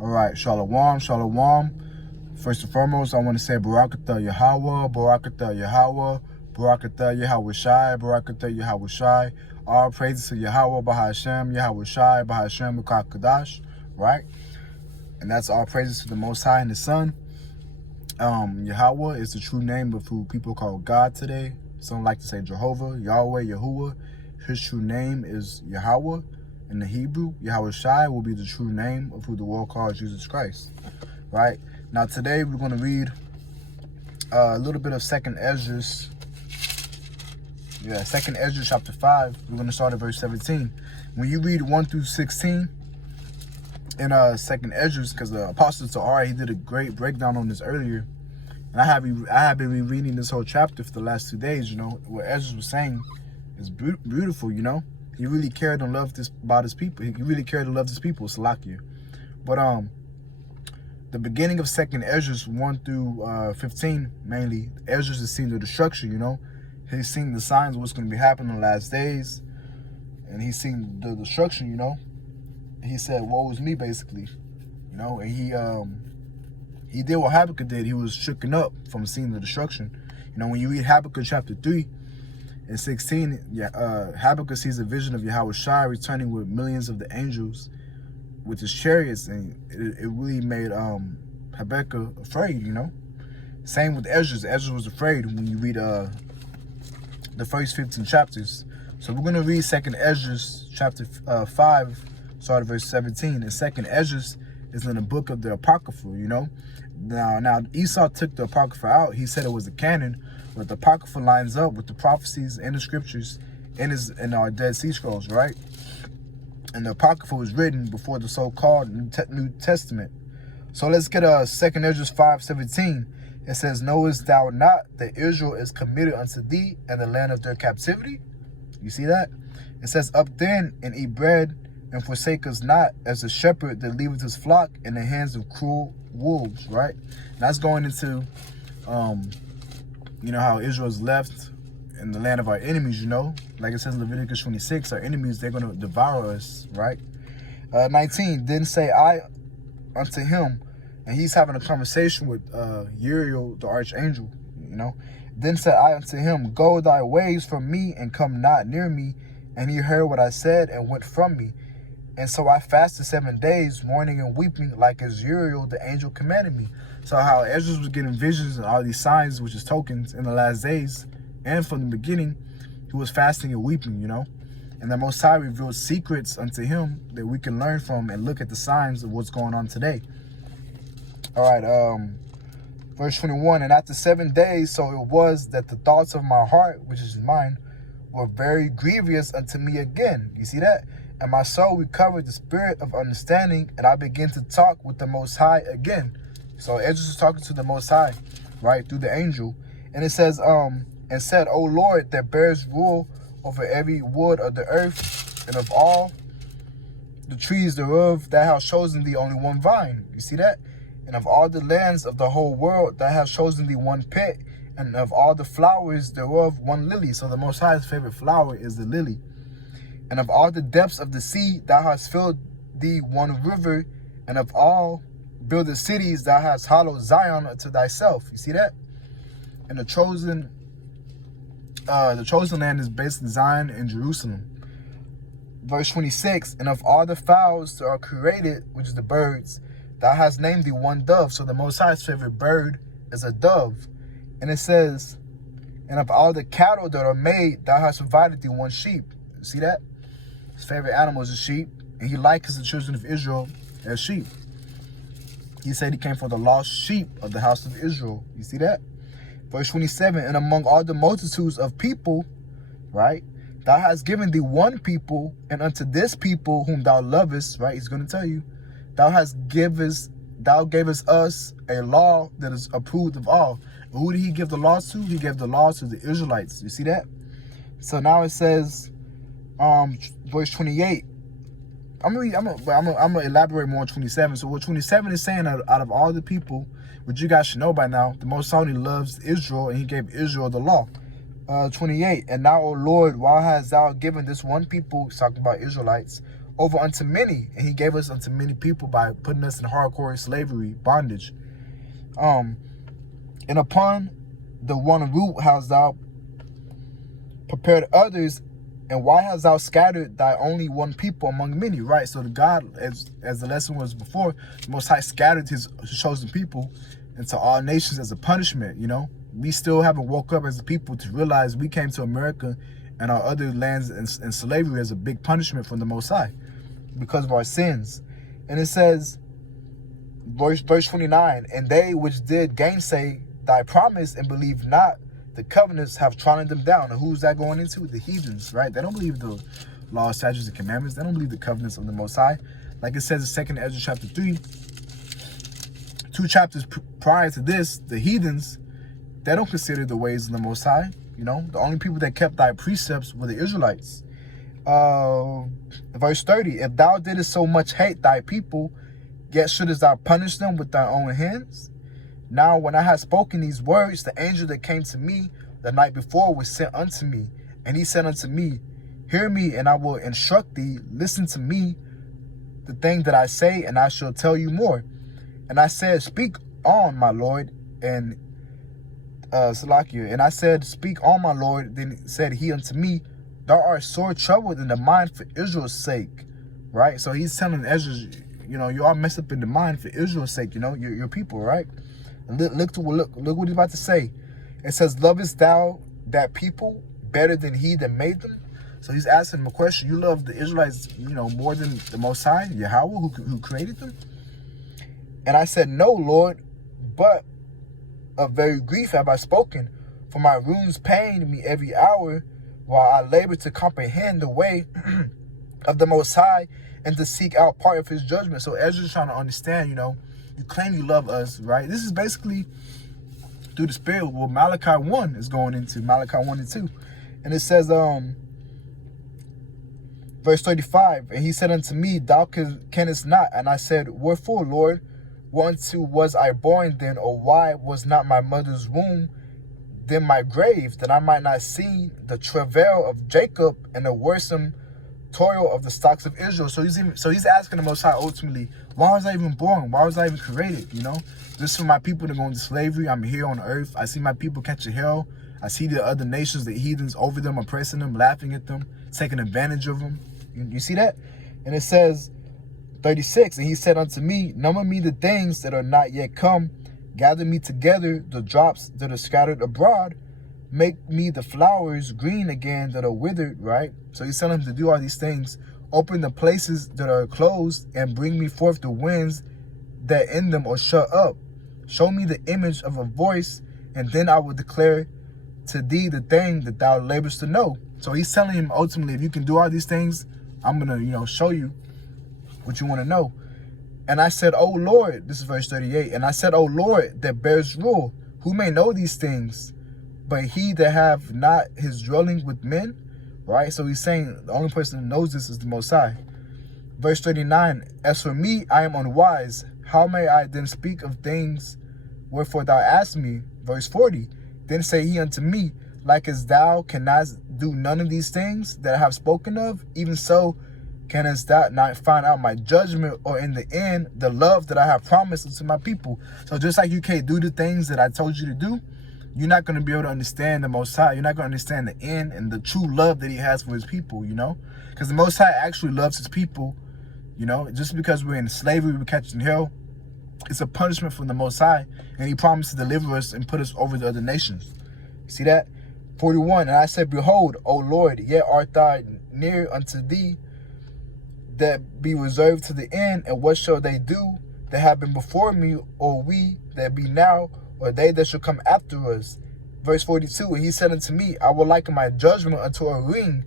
All right, Shalom, Shalom. First and foremost, I want to say Barakatah Yahweh, Barakatah Yahweh, Barakatah Yahweh Shai, Barakatah Yahweh Shai. All praises to Yahweh, Bahashem, Yahweh Shai, Bahashem, Kadash, right? And that's all praises to the Most High and the Son. Yahweh is the true name of who people call God today. Some like to say Jehovah, Yahweh, Yahuwah. His true name is Yahweh. In the Hebrew, Yahweh Shai will be the true name of who the world calls Jesus Christ, right? Now today we're going to read a little bit of 2nd Esdras. Yeah, 2nd Esdras chapter 5. We're going to start at verse 17. When you read 1 through 16 in 2nd Esdras, because the Apostle Ta'ar, he did a great breakdown on this earlier. And I have been rereading this whole chapter for the last 2 days, you know. What Esdras was saying is beautiful, you know. He really cared and loved about his people. He really cared and loved his people, Salakia. But the beginning of 2nd Esdras 1 through 15, mainly, Esdras is seeing the destruction, you know. He's seeing the signs of what's going to be happening in the last days. And he's seeing the destruction, you know. He said, woe is me, basically. You know, and he did what Habakkuk did. He was shooken up from seeing the destruction. You know, when you read Habakkuk chapter 3, in 16, Habakkuk sees a vision of Yahweh Shai returning with millions of the angels with his chariots, and it really made Habakkuk afraid, you know. Same with Esdras. Esdras was afraid when you read the first 15 chapters. So we're going to read 2nd Esdras chapter 5, start at verse 17. And 2nd Esdras is in the book of the Apocrypha, you know. Now Esau took the Apocrypha out. He said it was a canon. But the Apocrypha lines up with the prophecies and the scriptures in our Dead Sea Scrolls, right? And the Apocrypha was written before the so-called New Testament. So let's get 2nd Esdras 5:17. It says, knowest thou not that Israel is committed unto thee and the land of their captivity? You see that? It says, up then and eat bread and forsake us not as a shepherd that leaveth his flock in the hands of cruel wolves, right? And that's going into you know, how Israel is left in the land of our enemies, you know. Like it says in Leviticus 26, our enemies, they're going to devour us, right? 19, then say I unto him, and he's having a conversation with Uriel, the archangel, you know. Then said I unto him, go thy ways from me and come not near me. And he heard what I said and went from me. And so I fasted 7 days, mourning and weeping, like as Uriel, the angel, commanded me. So how Esdras was getting visions and all these signs, which is tokens, in the last days, and from the beginning, he was fasting and weeping, you know. And the Most High revealed secrets unto him that we can learn from and look at the signs of what's going on today. All right, verse 21, and after 7 days, so it was that the thoughts of my heart, which is mine, were very grievous unto me again. You see that? And my soul recovered the spirit of understanding, and I began to talk with the Most High again. So Esdras is talking to the Most High, right, through the angel. And it says, and said, O Lord, that bears rule over every wood of the earth, and of all the trees thereof, thou hast chosen thee only one vine. You see that? And of all the lands of the whole world, thou hast chosen thee one pit, and of all the flowers thereof, one lily. So the Most High's favorite flower is the lily. And of all the depths of the sea, thou hast filled thee one river, and of all builded cities, thou hast hallowed Zion unto thyself. You see that? And the chosen land is basically Zion and Jerusalem. Verse 26, and of all the fowls that are created, which is the birds, thou hast named thee one dove. So the Most High's favorite bird is a dove. And it says, and of all the cattle that are made, thou hast provided thee one sheep. You see that? His favorite animal is a sheep, and he likens the children of Israel as sheep. He said he came for the lost sheep of the house of Israel. You see that? Verse 27, and among all the multitudes of people, right, thou hast given thee one people, and unto this people whom thou lovest, right, he's going to tell you, thou gavest us a law that is approved of all. And who did he give the laws to? He gave the laws to the Israelites. You see that? So now it says, verse 28, I'm gonna elaborate more on 27. So what 27 is saying, out of all the people, which you guys should know by now, the Most High loves Israel, and he gave Israel the law. 28, and now, O Lord, why hast thou given this one people, talking about Israelites, over unto many, and he gave us unto many people by putting us in hardcore slavery, bondage. And upon the one root hast thou prepared others, and why hast thou scattered thy only one people among many? Right? So the God, as the lesson was before, the Most High scattered his chosen people into all nations as a punishment. You know, we still haven't woke up as a people to realize we came to America and our other lands in slavery as a big punishment from the Most High because of our sins. And it says, verse 29, and they which did gainsay thy promise and believe not the covenants have trodden them down. And who's that going into? The heathens, right? They don't believe the law, statutes, and commandments. They don't believe the covenants of the Most High. Like it says in 2 Esdras chapter 3, 2 chapters prior to this, the heathens, they don't consider the ways of the Most High. You know, the only people that kept thy precepts were the Israelites. Verse 30, if thou didst so much hate thy people, yet shouldest thou punish them with thy own hands? Now, when I had spoken these words, the angel that came to me the night before was sent unto me. And he said unto me, hear me, and I will instruct thee. Listen to me, the thing that I say, and I shall tell you more. And I said, speak on, my Lord, and Salakia. And I said, speak on, my Lord. Then said he unto me, thou art sore troubled in the mind for Israel's sake. Right? So he's telling Ezra, you know, you are messed up in the mind for Israel's sake, you know, your people, right? Look what he's about to say. It says, lovest thou that people better than he that made them? So he's asking him a question. You love the Israelites, you know, more than the Most High, Yahweh, who created them? And I said, no, Lord, but of very grief have I spoken, for my wounds pain me every hour, while I labor to comprehend the way of the Most High and to seek out part of his judgment. So Ezra's trying to understand, you know, you claim you love us, right? This is basically through the Spirit what Malachi 1 is going into, Malachi 1 and 2. And it says, verse 35, and he said unto me, thou canst not. And I said, wherefore, Lord? Whereunto was I born then, or why was not my mother's womb then my grave, that I might not see the travail of Jacob and the worrisome toil of the stocks of Israel? So he's asking the Most High ultimately, why was I even born? Why was I even created? You know, just for my people to go into slavery. I'm here on earth. I see my people catching hell. I see the other nations, the heathens over them, oppressing them, laughing at them, taking advantage of them. You see that? And it says, 36, and he said unto me, number me the things that are not yet come, gather me together the drops that are scattered abroad, make me the flowers green again that are withered, right? So he's telling him to do all these things, open the places that are closed, and bring me forth the winds that in them are shut up. Show me the image of a voice, and then I will declare to thee the thing that thou laborest to know. So he's telling him ultimately, if you can do all these things, I'm gonna, you know, show you what you want to know. And I said, oh Lord, this is verse 38, and I said, oh Lord, that bears rule, who may know these things, but he that have not his dwelling with men, right? So he's saying the only person who knows this is the Most High. Verse 39, as for me, I am unwise. How may I then speak of things wherefore thou asked me? Verse 40, then say he unto me, like as thou cannot do none of these things that I have spoken of, even so canst thou not find out my judgment, or in the end the love that I have promised unto my people. So just like you can't do the things that I told you to do, you're not going to be able to understand the Most High. You're not going to understand the end and the true love that he has for his people, you know, because the Most High actually loves his people. You know, just because we're in slavery, we're catching hell, it's a punishment from the Most High, and he promised to deliver us and put us over the other nations. See that? 41, and I said, behold, O Lord, yet art thou near unto thee, that be reserved to the end, and what shall they do that have been before me, or we that be now, or they that shall come after us? Verse 42, and he said unto me, I will liken my judgment unto a ring,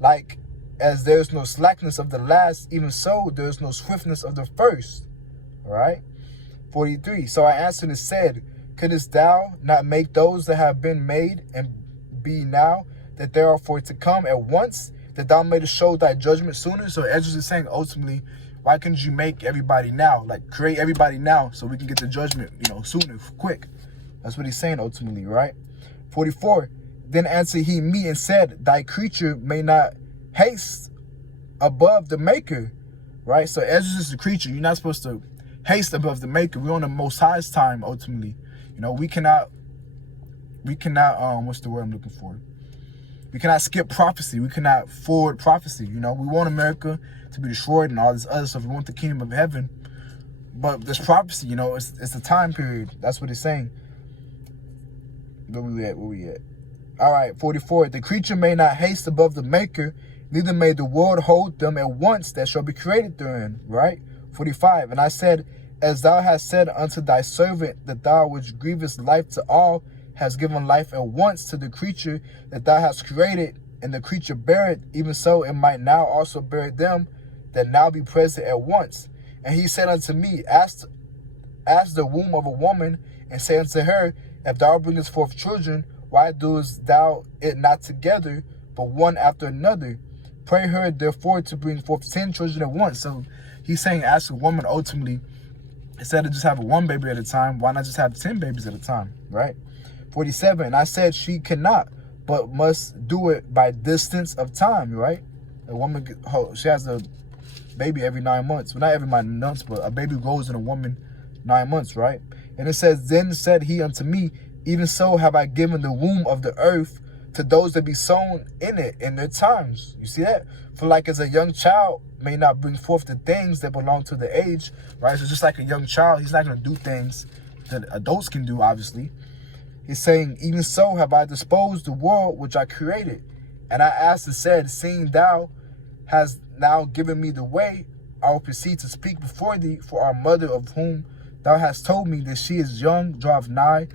like as there is no slackness of the last, even so there is no swiftness of the first. All right? 43, so I answered and said, couldest thou not make those that have been made and be now, that they are for to come at once, that thou mayest show thy judgment sooner? So Esdras is saying ultimately, why couldn't you make everybody now? Like create everybody now so we can get the judgment, you know, sooner, quick. That's what he's saying ultimately, right? 44, then answered he me and said, thy creature may not haste above the maker, right? So Esdras is the creature. You're not supposed to haste above the maker. We're on the Most High's time, ultimately. You know, we cannot, what's the word I'm looking for? We cannot skip prophecy. We cannot forward prophecy. You know, we want America to be destroyed and all this other stuff. We want the kingdom of heaven. But this prophecy, you know, it's a time period. That's what it's saying. Where we at? All right, 44. The creature may not haste above the maker, neither may the world hold them at once that shall be created therein. Right? 45. And I said, as thou hast said unto thy servant, that thou which grievest life to all, hast given life at once to the creature that thou hast created, and the creature beareth, even so it might now also bear them that now be present at once. And he said unto me, ask the womb of a woman, and say unto her, if thou bringest forth children, why doest thou it not together, but one after another? Pray her therefore to bring forth 10 children at once. So he's saying, ask a woman ultimately, instead of just having one baby at a time, why not just have 10 babies at a time, right? 47, and I said she cannot, but must do it by distance of time, right? A woman, she has a baby every 9 months. Well, not every 9 months, but a baby grows in a woman 9 months, right? And it says, then said he unto me, even so have I given the womb of the earth to those that be sown in it in their times. You see that? For like as a young child may not bring forth the things that belong to the age, right? So just like a young child, he's not going to do things that adults can do, obviously. He's saying, even so have I disposed the world which I created. And I asked and said, seeing thou hast now given me the way, I will proceed to speak before thee, for our mother of whom thou hast told me that she is young, draweth nigh,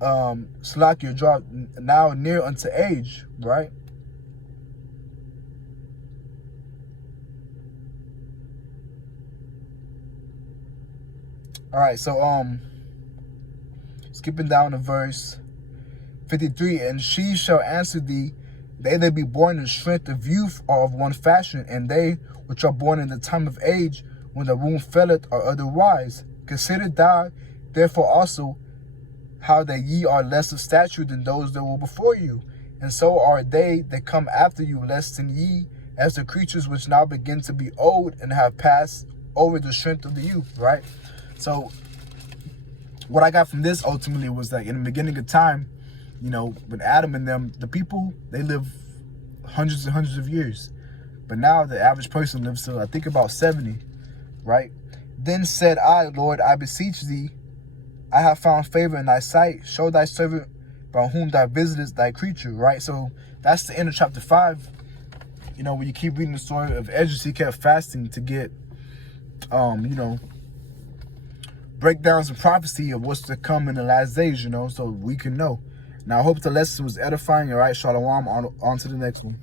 Slakia, draw now near unto age, right? All right, so skipping down to verse 53, and she shall answer thee, they that be born in strength of youth are of one fashion, and they which are born in the time of age, when the womb filleth, are otherwise. Consider thou therefore also how that ye are less of stature than those that were before you, and so are they that come after you less than ye, as the creatures which now begin to be old and have passed over the strength of the youth, right? So what I got from this ultimately was that in the beginning of time, you know, with Adam and them, the people, they live hundreds and hundreds of years. But now the average person lives to, I think, about 70, right? Then said I, Lord, I beseech thee, I have found favor in thy sight. Show thy servant by whom thou visitest thy creature, right? So that's the end of chapter 5. You know, when you keep reading the story of Esdras, he kept fasting to get, you know, breakdowns of prophecy of what's to come in the last days, you know, so we can know. Now, I hope the lesson was edifying. All right, Shalom. On to the next one.